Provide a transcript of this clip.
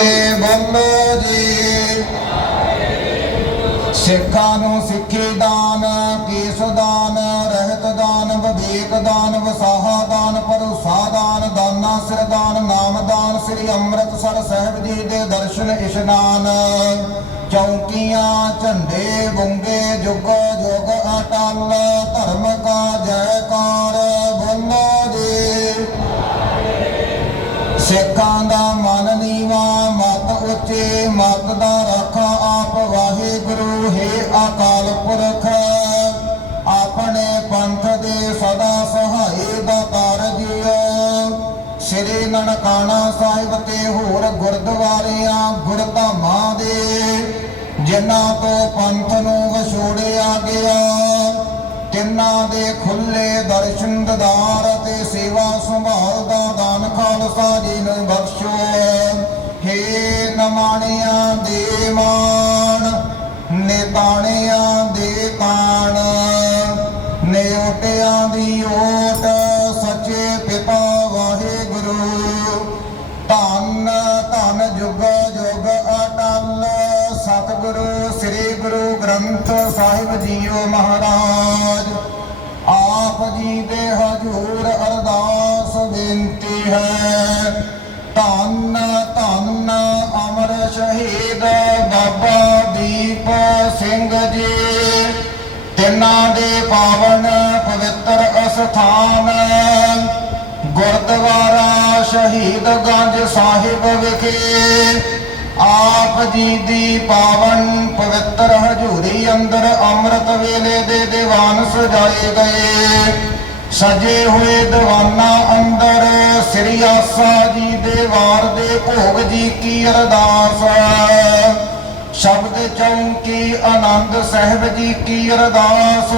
ਤੇ ਬੋਲੋ ਜੀ। ਸਿੱਖਾਂ ਨੂੰ ਸਿੱਖੀ ਦਾਨ, ਕੇਸ ਦਾਨ, ਰਹਿਤ ਦਾਨ, ਵਿਵੇਕ ਦਾਨ, ਵਸਾਹਾ ਦਾਨ, ਭਰੋਸਾ ਦਾਨ, ਦਾਨਾ, ਸਿਰ ਦਾਨ, ਨਾਮ ਦਾਨ, ਸ੍ਰੀ ਅੰਮ੍ਰਿਤਸਰ ਸਾਹਿਬ ਜੀ ਦੇ ਦਰਸ਼ਨ ਇਸ਼ਨਾਨ। ਚੌਕੀਆਂ, ਝੰਡੇ ਬੁੰਗੇ ਜੁਗ ਜੁਗ ਅਟਲ, ਧਰਮ ਕਾ ਜੈਕਾਰ, ਬੋਲੋ ਜੀ। ਸਿੱਖਾਂ ਦਾ ਮਨ ਨੀਵਾ ਮਤ ਮਤ ਦਾ ਰਾਖਾ ਆਪ ਵਾਹਿਗੁਰੂ, ਹੈ ਅਕਾਲ ਪੁਰਖ। ਆਪਣੇ ਪੰਥ ਦੇ ਸਦਾ ਸਹਾਈ ਦਾਤਾਰ ਜੀਓ। ਸ੍ਰੀ ਨਨਕਾਣਾ ਸਾਹਿਬ ਤੇ ਹੋਰ ਗੁਰਦੁਆਰਿਆਂ, ਗੁਰਧਾਮਾਂ ਦੇ, ਜਿਨ੍ਹਾਂ ਤੋਂ ਪੰਥ ਨੂੰ ਵਿਛੋੜਿਆ ਗਿਆ। ਤਿੰਨਾਂ ਦੇ ਖੁੱਲੇ ਦਰਸ਼ਨ ਦਦਾਰ ਅਤੇ ਸੇਵਾ ਸੰਭਾਲ ਦਾ ਦਾਨ ਖਾਲਸਾ ਜੀ ਨੂੰ ਬਖਸ਼ੋ। ਹੇ ਦੇ ਮਾਣ ਨੇਤਾਣਿਆਂ ਦੇ ਤਾਣ। ਨਿਉਟਿਆਂ ਦੀ ਓਟ, ਸੱਚੇ ਪਿਤਾ ਵਾਹਿਗੁਰੂ। ਧੰਨ ਧੰਨ ਜੁਗ ਜੁਗ ਅਟਲ। ਸਤਿਗੁਰੂ, ਸ੍ਰੀ ਗੁਰੂ ਗ੍ਰੰਥ ਸਾਹਿਬ ਜੀਓ ਮਹਾਰਾਜ। ਆਪ ਜੀ ਦੇ ਹਜੂਰ ਅਰਦਾਸ ਬੇਨਤੀ ਹੈ। ਧੰਨ ਧੰਨ ਸ਼ਹੀਦ ਬਾਬਾ ਦੀਪ ਸਿੰਘ ਜੀ। ਤਿੰਨਾਂ ਦੇ ਪਾਵਨ ਪਵਿੱਤਰ ਅਸਥਾਨ ਗੁਰਦੁਆਰਾ ਸ਼ਹੀਦਗੰਜ ਸਾਹਿਬ ਵਿਖੇ। ਆਪ ਜੀ ਦੀ ਪਾਵਨ ਪਵਿੱਤਰ ਹਜ਼ੂਰੀ ਅੰਦਰ ਅੰਮ੍ਰਿਤ ਵੇਲੇ ਦੇ ਦੀਵਾਨ ਸਜਾਏ ਗਏ। ਸਜੇ ਹੋਏ ਆਸਾ ਜੀ ਦੇ ਵਾਰ ਦੇ ਭੋਗ ਜੀ ਕੀ ਅਰਦਾਸ ਸ਼ਬਦ ਚੌਂਕੀ ਆਨੰਦ ਸਾਹਿਬ ਜੀ ਕੀ ਅਰਦਾਸ?